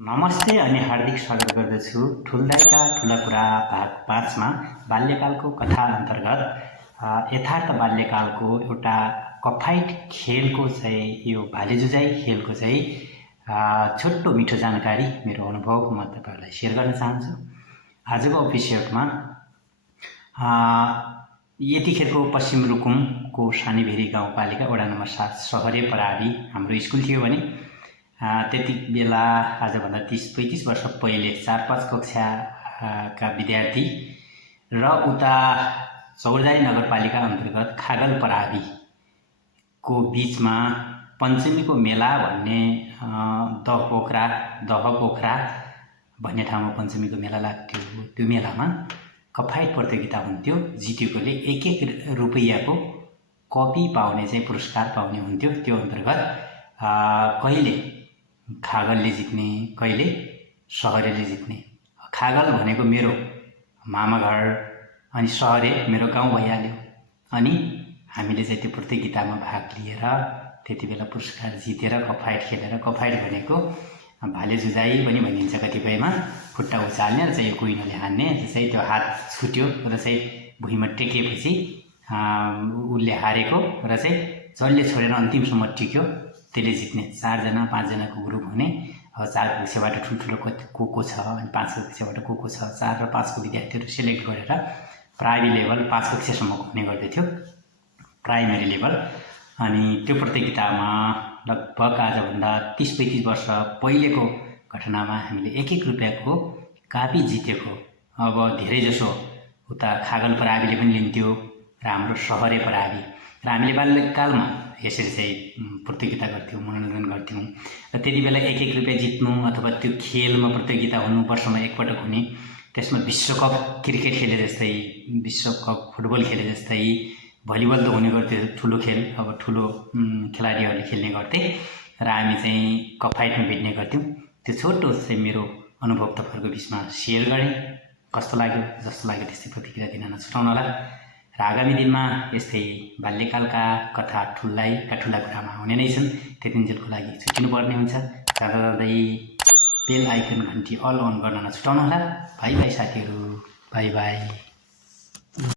नमस्ते अनि हार्दिक स्वागत गर्दछु ठुल्दाइका ठुला कुरा भाग 5 मा बाल्यकालको कथा अन्तर्गत यथार्थ बाल्यकालको एउटा कफाइट खेलको चाहिँ यो भालेजुजाई खेलको चाहिँ छोटो मिठो जानकारी मेरो अनुभव म तपाईहरुलाई शेयर गर्न चाहन्छु। आजको एपिसोडमा यतिखेरको पश्चिम रुकुमको सानीभेरी गाउँपालिका वडा नम्बर 7 सहरे पराडी हाम्रो स्कुल थियो भने त्यति बेला आजभन्दा 30-35 वर्ष पहिले 4-5 कक्षाका विद्यार्थी र उता चौरजारी नगरपालिका अन्तर्गत खागल पराबीको बीचमा पञ्चमीको मेला भन्ने दह पोखरा भन्ने ठाउँमा पञ्चमीको मेला लाग्थ्यो। त्यो मेलामा कफाइट प्रतियोगिता हुन्थ्यो। जितेकोले 1-1 रुपैयाँको कपी पाउने चाहिँ पुरस्कार पाउने हुन्थ्यो। त्यो अन्तर्गत कहिले खागलले जित्ने कहिले सहरेले जित्ने। खागल भनेको मेरो मामा घर अनि सहरे मेरो गाउँ भइहाल्यो। अनि हामीले चाहिँ त्यो प्रतियोगितामा भाग लिएर त्यतिबेला पुरस्कार जितेर कफाइट खेलेर, कफाइट भनेको भालेजुजाई पनि भनिन्छ कतिपयमा, खुट्टा उचाल्ने र चाहिँ कुइनोले हान्ने। त्यसै त्यो हात छुट्यो र चाहिँ भुइँमा टेकेपछि उसले हारेको र चाहिँ जसले छोडेर अन्तिमसम्म टिक्यो त्यसले जित्ने। 4 जना 5 जनाको ग्रुप हुने। अब 4 कक्षाबाट ठुल्ठुलो को छ अनि 5 कक्षाबाट को छ, 4 र 5 को विद्यार्थीहरू सिलेक्ट गरेर प्राइमेरी लेभल 5 कक्षासम्मको हुने गर्दथ्यो, प्राइमेरी लेभल। अनि त्यो प्रतियोगितामा लगभग आजभन्दा 30-35 वर्ष पहिलेको घटनामा हामीले 1-1 रुपैयाँको कापी जितेको। अब धेरै जसो उता खागल पराबीले पनि लिन्थ्यो र हाम्रो सहरे पराबी र हामीले बाल्यकालमा यसरी चाहिँ प्रतियोगिता गर्थ्यौँ, मनोरञ्जन गर्थ्यौँ। र त्यति बेला 1-1 रुपैयाँ जित्नु अथवा त्यो खेलमा प्रतियोगिता हुनु वर्षमा एकपटक हुने। त्यसमा विश्वकप क्रिकेट खेले जस्तै, विश्वकप फुटबल खेले जस्तै, भलिबल त हुने गर्थ्यो ठुलो खेल। अब ठुलो खेलाडीहरूले खेल्ने गर्थे र हामी चाहिँ कफाइटमा भेट्ने गर्थ्यौँ। त्यो छोटो चाहिँ मेरो अनुभव तपाईहरुको बिचमा शेयर गरेँ। कस्तो लाग्यो, जस्तो लाग्यो त्यस्तै प्रतिक्रिया दिन नछुटाउनु होला। र आगामी दिनमा यस्तै बाल्यकालका कथा ठुल्दाइका ठुला कुरामा हुने नै छन्। त्यतिन्जेलको लागि छुट्टिनुपर्ने हुन्छ। जाँदै बेल आइकन घन्टी अल अन गर्न नछुटाउनु होला। बाई बाई साथीहरू, बाई बाई।